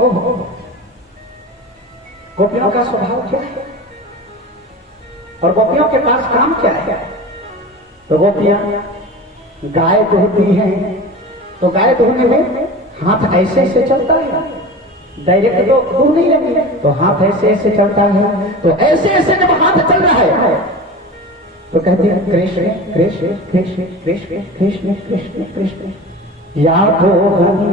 ओहो, गोपियों का स्वभाव क्या है और गोपियों के पास काम क्या है? तो गोपियां गाय दुहती हैं, तो गाय दुहने में हाथ ऐसे ऐसे चलता है, डायरेक्ट तो दूर नहीं लगी, तो हाथ ऐसे ऐसे चलता है। तो ऐसे ऐसे जब हाथ चल रहा है तो कहती है कृष्ण कृष्ण कृष्ण कृष्ण कृष्ण कृष्ण कृष्ण यादोहनी।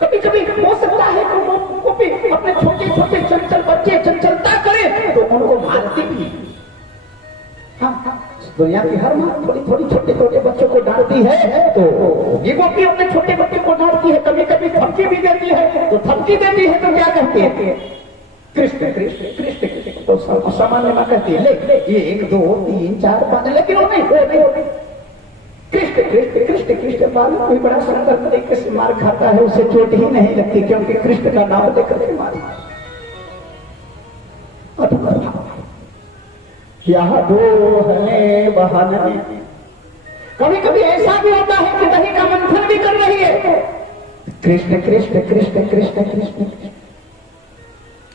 कभी कभी हो सकता है कि वो गोपी अपने छोटे छोटे चंचल बच्चे चंचलता करे तो उनको मारती भी। हाँ, दुनिया की हर माँ थोड़ी थोड़ी छोटे छोटे बच्चों को डांटती है, तो ये गोपी अपने छोटे बच्चे को डांटती है, कभी कभी धमकी भी देती है। तो धमकी देती है तो क्या कहती है? कृष्ण कृष्ण कृष्ण कृष्ण। तो सामान्य माँ कहती है ले ये 1 2 3 4 5, लेकिन वो नहीं कृष्ण कृष्ण कृष्ण कृष्ण। बाल कोई बड़ा सुंदर तरीके से मार खाता है, उसे चोट ही नहीं लगती, क्योंकि कृष्ण का नाम लेकर के मार यहाँ दोहने बहाने। कभी कभी ऐसा भी होता है कि दही का मंथन भी कर रही है, कृष्ण कृष्ण कृष्ण कृष्ण कृष्ण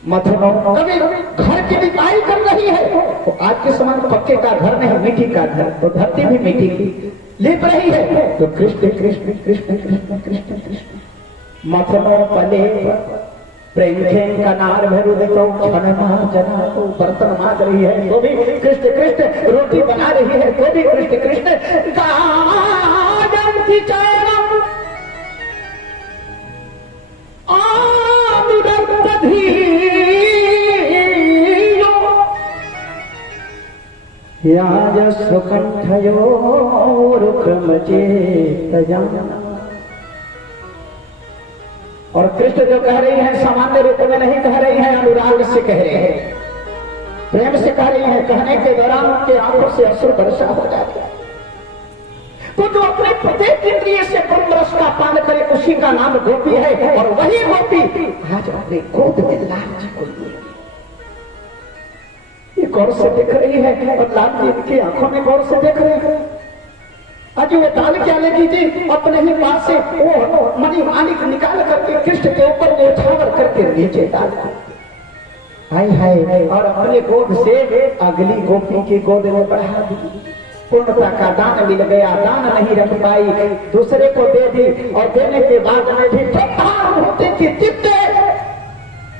मथनो। कभी घर की लिपाई कर रही है, तो आज के समय पक्के का घर नहीं मिट्टी का घर, तो धरती भी मिट्टी की लिप रही है, तो कृष्ण कृष्ण कृष्ण कृष्ण कृष्ण कृष्ण मथनो पले प्रेम कनार भरू देखो जना तो बर्तन माज रही है, तो भी कृष्ण कृष्ण रोटी बना रही है, तो भी कृष्ण कृष्ण गाजर की चायना याज सुकंठयो रुक्रमचे तजाना। और कृष्ण जो कह रही हैं सामान्य रूप में नहीं कह रही हैं, अनुराग से कह रहे हैं, प्रेम से कह रही हैं। कहने के दौरान उनके आंखों से अश्रु वर्षा हो जाती है। तो जो अपने प्रत्येक इंद्रिय से ब्रह्म रस का पान करे उसी का नाम गोपी है। और वही गोपी आज अपने गोद में लाल जी को लिए गौर से देख रही है, और लाल जी इनकी आंखों में गौर से देख रहे हैं। आज वो डाल क्या लगी थी अपने ही पास से वो मणि मालिक निकाल करके कृष्ण के ऊपर वो छावर करके नीचे डाल दी। हाय हाय, और अपने गोद से अगली गोपी की गोद में बढ़ा दी। पूर्णता का दान मिल गया, दान नहीं रख पाई, दूसरे को दे दी, और देने के बाद में भी होते थे चित्ते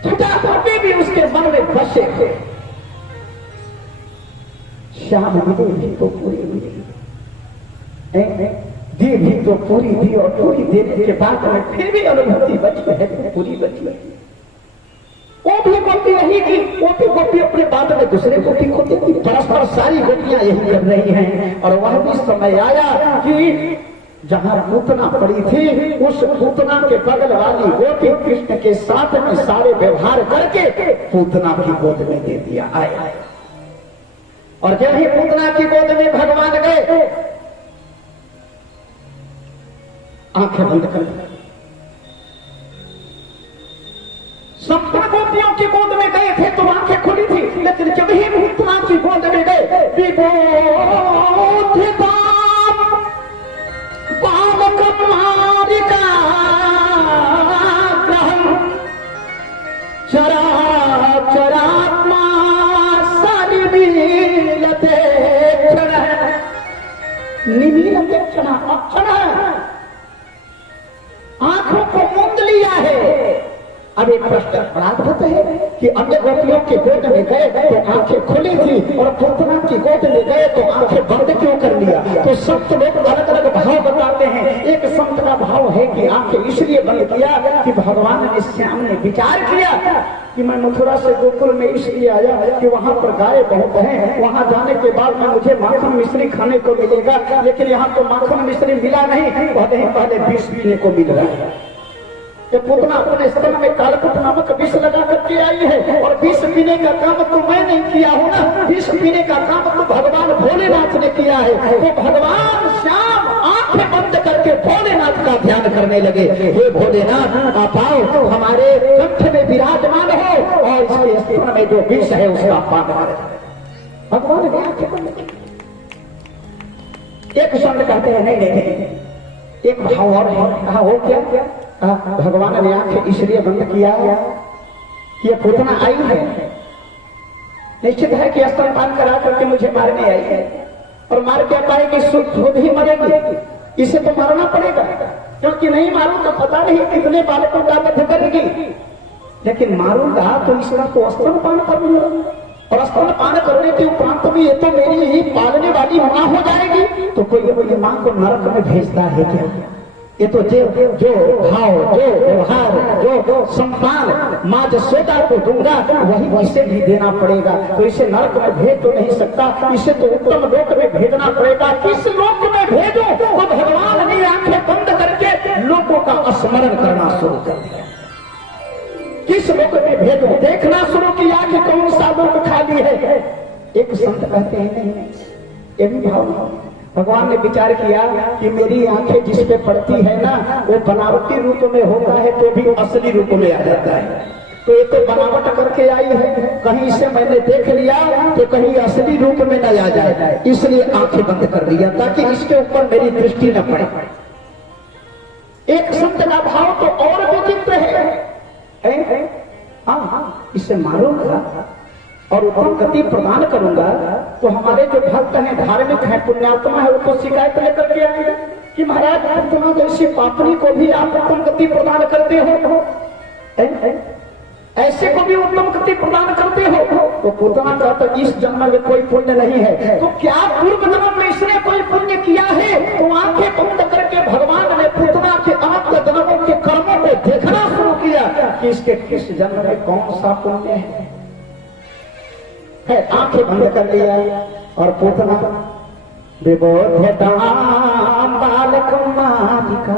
छुटा होते भी उसके मन में बसे थे। शाम मिली तो पूरी मिली, दी भी तो पूरी दी, और पूरी देने के बाद में फिर भी अनुभूति बची है, पूरी बची है। वो भी गोपी नहीं की, वो भी गोपी अपने बाद में दूसरे गोपी को देती। परस्पर सारी गोपियां यही कर रही हैं। और वह भी समय आया कि जहां पूतना पड़ी थी, उस पूतना के बगल वाली गोपी कृष्ण के साथ में सारे व्यवहार करके पूतना की गोद में दे दिया। आए और जब ही पूतना की गोद में भगवान गए, आंखें बंद कर दी। संपूर्ण गोपियों की गोद में गए थे तो आंखें खुली थी, लेकिन जब ही पूतना की गोद में गए, चरा चरात्मा सारी नीलते निमीलते क्षण अक्षण आंखों को मूंद लिया है। अब एक प्रश्न प्राप्त है कि अन्य गोपियों के गोद में गए तो आंखें खुली थी, और पूतना की गोद में गए तो आंखें बंद क्यों कर लिया? तो संत लोग अलग अलग भाव बताते हैं। एक संत का भाव है कि आंखें इसलिए बंद किया कि भगवान ने श्याम ने विचार किया कि मैं मथुरा से गोकुल में इसलिए आया कि वहां पर गाय बहुत हैं, वहां जाने के बाद में मुझे माखन मिश्री खाने को मिलेगा, लेकिन यहाँ तो माखन मिश्री मिला नहीं, पहले विष पीने को मिल रहा है। कि पूतना अपने स्तन में कालकुट नामक विष लगा करके आई है, और विष पीने का काम तो मैं नहीं किया हूं ना, विष पीने का काम तो भगवान भोलेनाथ ने किया है। तो भगवान श्याम आंखें बंद करके भोलेनाथ का ध्यान करने लगे। हे भोलेनाथ आप आओ, हमारे कंठ में विराजमान हो, और इसके स्तन में जो विष है उसका पान करें। भगवान ने आंखें बंद की। एक शब्द कहते हैं नहीं, एक भाव और है, कहा हो क्या? भगवान ने आंखें इसलिए बंद किया कि ये पूतना आई है, निश्चित है कि स्तनपान करा करके मुझे मारने आई है और मार क्या पाएगी, खुद ही मरेगी, इसे तो मारना पड़ेगा, क्योंकि नहीं मारूं तो पता नहीं कितने बालकों का वध करेगी, लेकिन मारूंगा तो इसका तो स्तनपान करूंगा और स्तनपान करने के उपरांत भी ये तो मेरी ही पालने वाली मां हो जाएगी। तो कोई मां को नरक में भेजता है क्या? ये तो जो भाव, जो व्यवहार, जो सम्मान मां जसोदा को दूंगा वही इसे भी देना पड़ेगा। तो इसे नरक में भेज तो नहीं सकता, इसे तो उत्तम लोक में भेजना पड़ेगा। किस लोक में भेजो? तो भगवान ने आंखें बंद करके लोगों का स्मरण करना शुरू कर दिया। किस लोक में भेजो? देखना शुरू किया कि कौन सा लोक खाली है। एक संत कहते हैं ये भी भाव, भगवान ने विचार किया कि मेरी आंखें जिस पे पड़ती है ना वो बनावटी रूप में होता है तो भी असली रूप में आ जाता है। तो ये तो बनावट करके आई है, कहीं इसे मैंने देख लिया तो कहीं असली रूप में न आ जाए, इसलिए आंखें बंद कर दिया ताकि इसके ऊपर मेरी दृष्टि न पड़े। एक संत का भाव तो और विचित्र है, इसे मारूंगा और उत्तम गति प्रदान करूंगा तो हमारे जो भक्त हैं, धार्मिक हैं, पुण्यात्मा है, उनको शिकायत लेकर के आएंगे कि महाराज तुम्हारा जैसे पापनी को भी आप उत्तम गति प्रदान करते हो, ऐसे को भी उत्तम गति प्रदान करते हो। तो पूतना का तो इस जन्म में कोई पुण्य नहीं है, तो क्या पूर्व जन्म में इसने कोई पुण्य किया है? तो आंखें बंद करके भगवान ने पूतना के अनंत जन्मों के कर्मों को देखना शुरू किया कि इसके किस जन्म में कौन सा पुण्य है। आंखें बंद कर लिया और पूतना विबोधतां बालकमादिकाग्रहं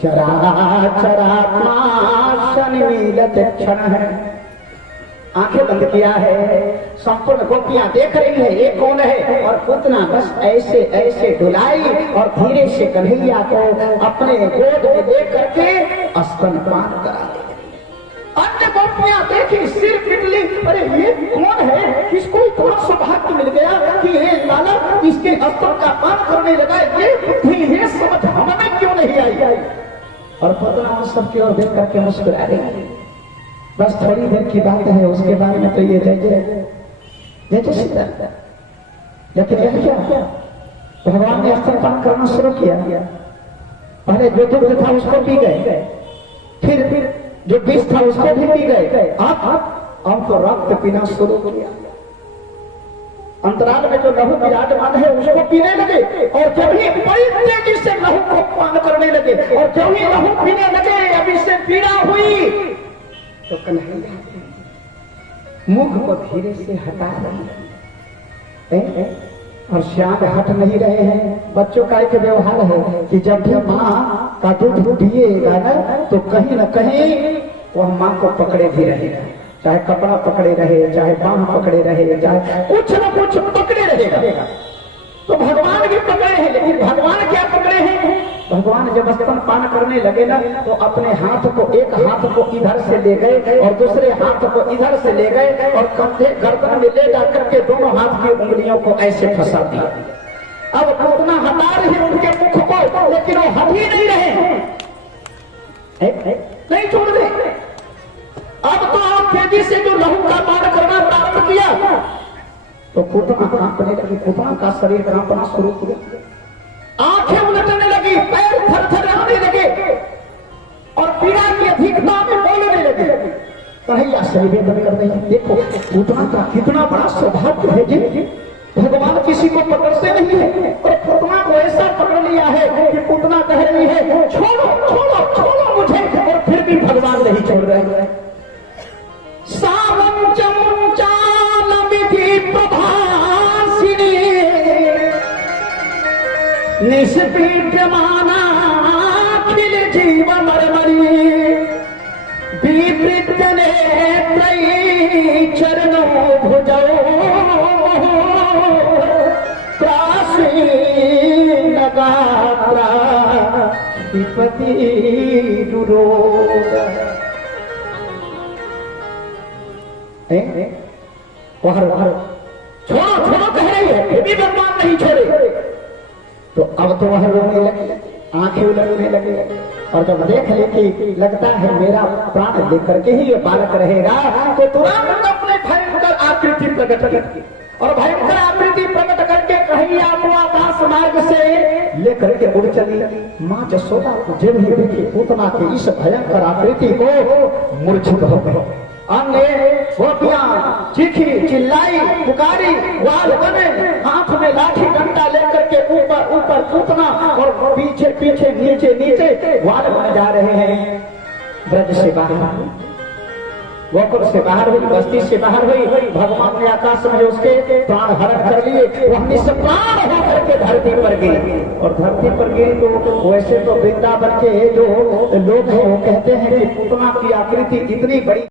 चराचरात्मा सन्मीलत क्षण है। आंखें बंद किया है, संपूर्ण गोपियां देख रही है ये कौन है, और पूतना बस ऐसे ऐसे डुलाई और धीरे से कन्हैया को अपने गोद में ले करके स्तनपान करा। अन्य गोपियां देखी, सिर पिटली, अरे ये कौन है, किसको इतना सौभाग्य मिल गया कि ये लाला इसके स्तन का पान करने लगा, ये बुद्धि ये समझ हमें क्यों नहीं आई। और पूतना सबकी ओर देख करके मुस्कुरा रही। बस थोड़ी देर की बात है, उसके बाद में तो ये जय सीता। लेकिन यह क्या, भगवान ने स्तनपान करना शुरू किया। पहले जो दुग्ध था उसको पी गए, फिर जो विष था उसको भी पी गए, अब तो रक्त पीना शुरू किया। अंतराल में जो लहू विराजमान है उसको पीने लगे, और जब ही बड़ी तेजी से लहू को पान करने लगे, और जब ही लहू पीने लगे अब इससे पीड़ा हुई तो कन्हैया मुख को धीरे से हटा रहे हैं और श्याम हट नहीं रहे हैं। बच्चों का एक व्यवहार है कि जब भी माँ का दूध पिएगा ना तो कहीं न कहीं वह माँ को पकड़े भी रहेगा, चाहे कपड़ा पकड़े रहे, चाहे बांह पकड़े रहे, चाहे कुछ न कुछ पकड़े रहेगा। तो भगवान भी पकड़े हैं, लेकिन भगवान क्या पकड़े हैं? भगवान जब स्तनपान करने लगे ना तो अपने हाथ को, एक हाथ को इधर से ले गए और दूसरे हाथ को इधर से ले गए और कंधे गर्दन में ले जाकर के दोनों हाथ की उंगलियों को ऐसे फंसा दिया। अब पूतना हटा रही उनके मुख को, लेकिन वो हट ही नहीं रहे, नहीं छोड़ रहे। अब तो आप तेजी से जो लहू का पान करना प्रारंभ किया तो पूतना कांपने लगी, पूतना का शरीर कांपना शुरू किया, आंखें उलटने लगी, पैर थरथराने लगे और पीड़ा की अधिकता में बोलने लगे। कन्हैया से निवेदन कर रही है, देखो पूतना का कितना बड़ा सौभाग्य है जी, भगवान किसी को पकड़ते नहीं है और पूतना को ऐसा पकड़ लिया है कि पूतना कह रही है छोड़ो छोड़ो छोड़ो मुझे, और फिर भी भगवान नहीं छोड़ रहे। सावम चमुचाल विधि प्रभासिनी निष्पीड्यमाना अखिल जीव मरमरी विवृत नेत्रैः चरणो भुजौ प्रासीन गात्रा विपति दुरोध। छोड़ो छोड़ो कह रही है, फिर भी भगवान नहीं छोड़े। तो अब तो वह रोने लगे, आंखें उलटने लगे। और जब देख ले कि लगता है मेरा प्राण लेकर के ही ये बालक रहेगा, तो तुरंत अपने भयंकर आकृति प्रकट की और भयंकर आकृति प्रकट करके कहीं आपको आकाश मार्ग से लेकर के उड़ चली। माँ जसोदा को जब ही देखी पूतना की इस भयंकर आकृति को मूर्छित हो गए। अन्य गोपियां चीखी, चिल्लाई, पुकारी, वाल बने, हाथ में लाठी डंडा लेकर के ऊपर ऊपर पूतना और पीछे पीछे नीचे नीचे वाल बने जा रहे हैं। ब्रज से बाहर, गोकुल से बाहर हुई, बस्ती से बाहर हुई, भगवान ने आकाश में उसके प्राण हरण कर लिए। वो निष्प्राण होकर के धरती पर गिरी और धरती पर गिरी तो वैसे तो वृंदावन के जो लोग हैं वो कहते हैं कि पूतना की आकृति इतनी बड़ी